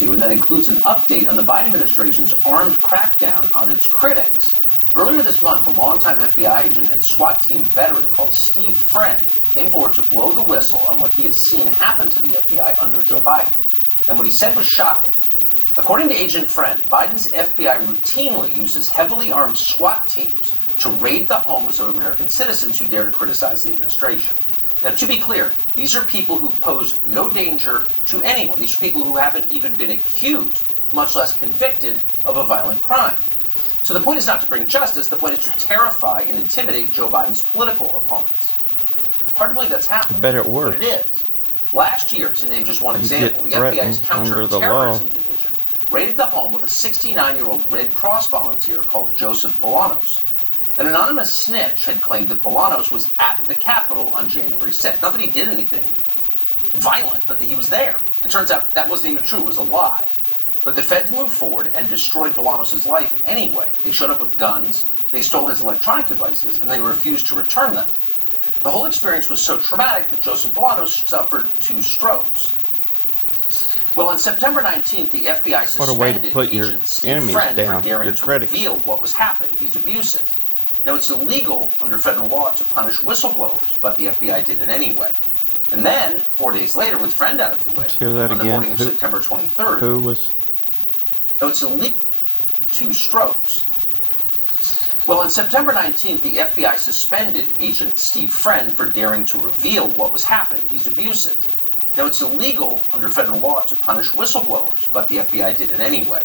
and that includes an update on the Biden administration's armed crackdown on its critics. Earlier this month, a longtime FBI agent and SWAT team veteran called Steve Friend came forward to blow the whistle on what he has seen happen to the FBI under Joe Biden. And what he said was shocking. According to Agent Friend, Biden's FBI routinely uses heavily armed SWAT teams to raid the homes of American citizens who dare to criticize the administration. Now, to be clear, these are people who pose no danger to anyone. These are people who haven't even been accused, much less convicted, of a violent crime. So the point is not to bring justice, the point is to terrify and intimidate Joe Biden's political opponents. Hard to believe that's happening, but it works. But it is. Last year, to name just one example, the FBI's counterterrorism division raided the home of a 69-year-old Red Cross volunteer called Joseph Bolanos. An anonymous snitch had claimed that Bolanos was at the Capitol on January 6th. Not that he did anything violent, but that he was there. It turns out that wasn't even true. It was a lie. But the feds moved forward and destroyed Bolanos' life anyway. They showed up with guns, they stole his electronic devices, and they refused to return them. The whole experience was so traumatic that Joseph Bolanos suffered 2 strokes. Well, on September 19th, the FBI suspended Agent Steve Friend for daring to reveal what was happening, these abuses. Now, it's illegal under federal law to punish whistleblowers, but the FBI did it anyway. And then, 4 days later, with Friend out of the way, on the morning of September 23rd, no, it's illegal. 2 strokes. Well, on September 19th, the FBI suspended Agent Steve Friend for daring to reveal what was happening, these abuses. Now, it's illegal under federal law to punish whistleblowers, but the FBI did it anyway.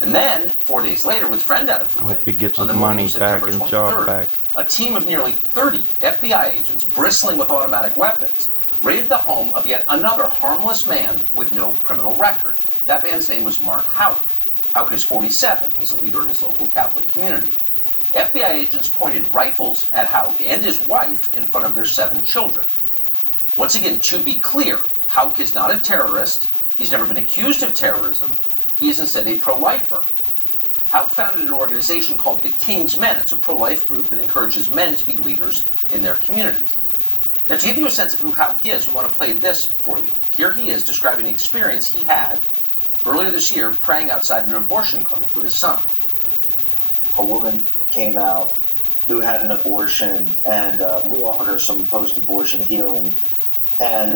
And then, 4 days later, with Friend out of the way, he gets his money back and job back. A team of nearly 30 FBI agents, bristling with automatic weapons, raided the home of yet another harmless man with no criminal record. That man's name was Mark Houck. Houck is 47. He's a leader in his local Catholic community. FBI agents pointed rifles at Houck and his wife in front of their 7 children. Once again, to be clear, Houck is not a terrorist. He's never been accused of terrorism. He is instead a pro-lifer. Houck founded an organization called the King's Men. It's a pro-life group that encourages men to be leaders in their communities. Now, to give you a sense of who Houck is, we want to play this for you. Here he is describing the experience he had earlier this year praying outside an abortion clinic with his son. A woman came out who had an abortion, and we offered her some post-abortion healing. And,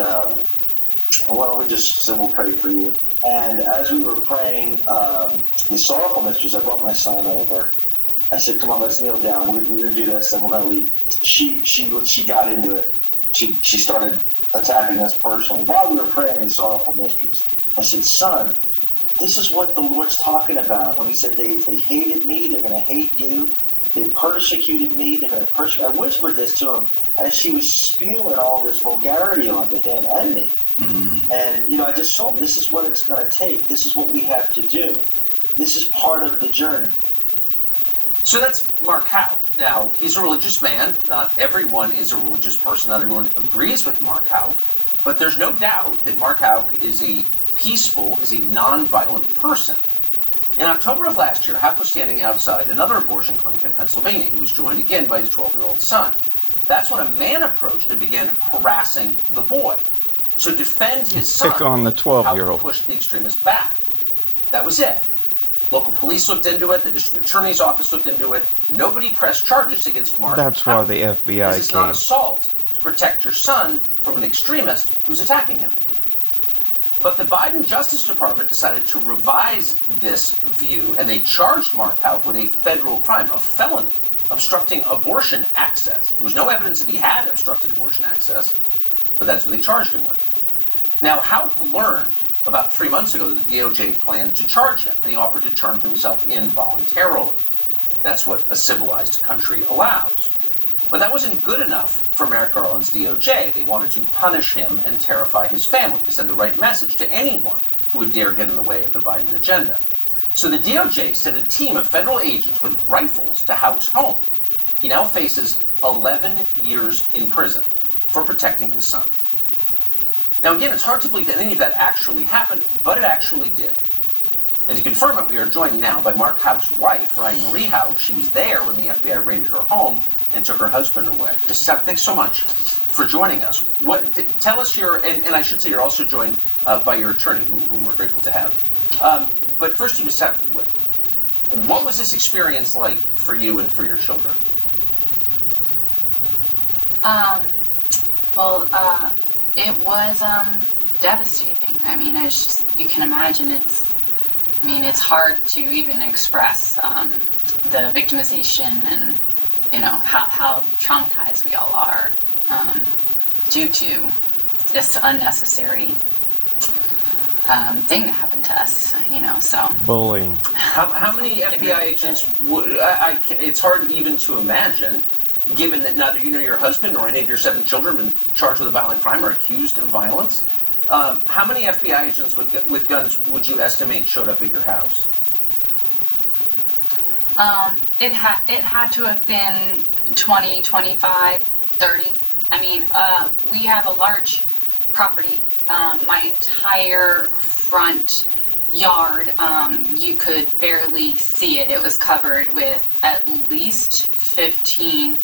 we just said, we'll pray for you. And as we were praying, the sorrowful mistress, I brought my son over. I said, come on, let's kneel down. We're going to do this, and we're going to leave. She got into it. She started attacking us personally. While we were praying, the sorrowful mistress, I said, son, this is what the Lord's talking about. When he said, they hated me, they're going to hate you. They persecuted me, they're going to persecute. I whispered this to him as she was spewing all this vulgarity onto him and me. Mm-hmm. And, I just told him, this is what it's going to take. This is what we have to do. This is part of the journey. So that's Mark Houck. Now, he's a religious man. Not everyone is a religious person. Not everyone agrees with Mark Houck. But there's no doubt that Mark Houck is a non-violent person. In October of last year, Houck was standing outside another abortion clinic in Pennsylvania. He was joined again by his 12-year-old son. That's when a man approached and began harassing the boy. So to defend his son, pick on the 12-year-old. Houck pushed the extremist back. That was it. Local police looked into it. The district attorney's office looked into it. Nobody pressed charges against Mark Houck. That's why the FBI because it's not assault to protect your son from an extremist who's attacking him. But the Biden Justice Department decided to revise this view, and they charged Mark Houck with a federal crime, a felony, obstructing abortion access. There was no evidence that he had obstructed abortion access, but that's what they charged him with. Now, Houck learned about 3 months ago that the DOJ planned to charge him, and he offered to turn himself in voluntarily. That's what a civilized country allows. But that wasn't good enough for Merrick Garland's DOJ. They wanted to punish him and terrify his family, to send the right message to anyone who would dare get in the way of the Biden agenda. So the DOJ sent a team of federal agents with rifles to Houck's home. He now faces 11 years in prison for protecting his son. Now again, it's hard to believe that any of that actually happened, but it actually did. And to confirm it, we are joined now by Mark Houck's wife, Ryan Marie Houck. She was there when the FBI raided her home and took her husband away. Mrs. Houck, thanks so much for joining us. Tell us and I should say you're also joined by your attorney, whom we're grateful to have. But first, you just have, what was this experience like for you and for your children? It was devastating. I mean, you can imagine it's hard to even express the victimization and, how traumatized we all are due to this unnecessary thing that happened to us, so. Bullying. How many FBI agents, it's hard even to imagine, given that neither you nor your husband nor any of your 7 children have been charged with a violent crime or accused of violence. How many FBI agents with guns would you estimate showed up at your house? It had to have been 20, 25, 30. I mean, we have a large property. My entire front yard, you could barely see it. It was covered with at least 15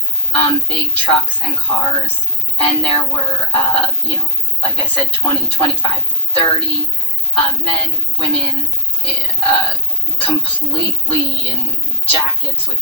big trucks and cars, and there were, like I said, 20, 25, 30 men, women, completely in jackets with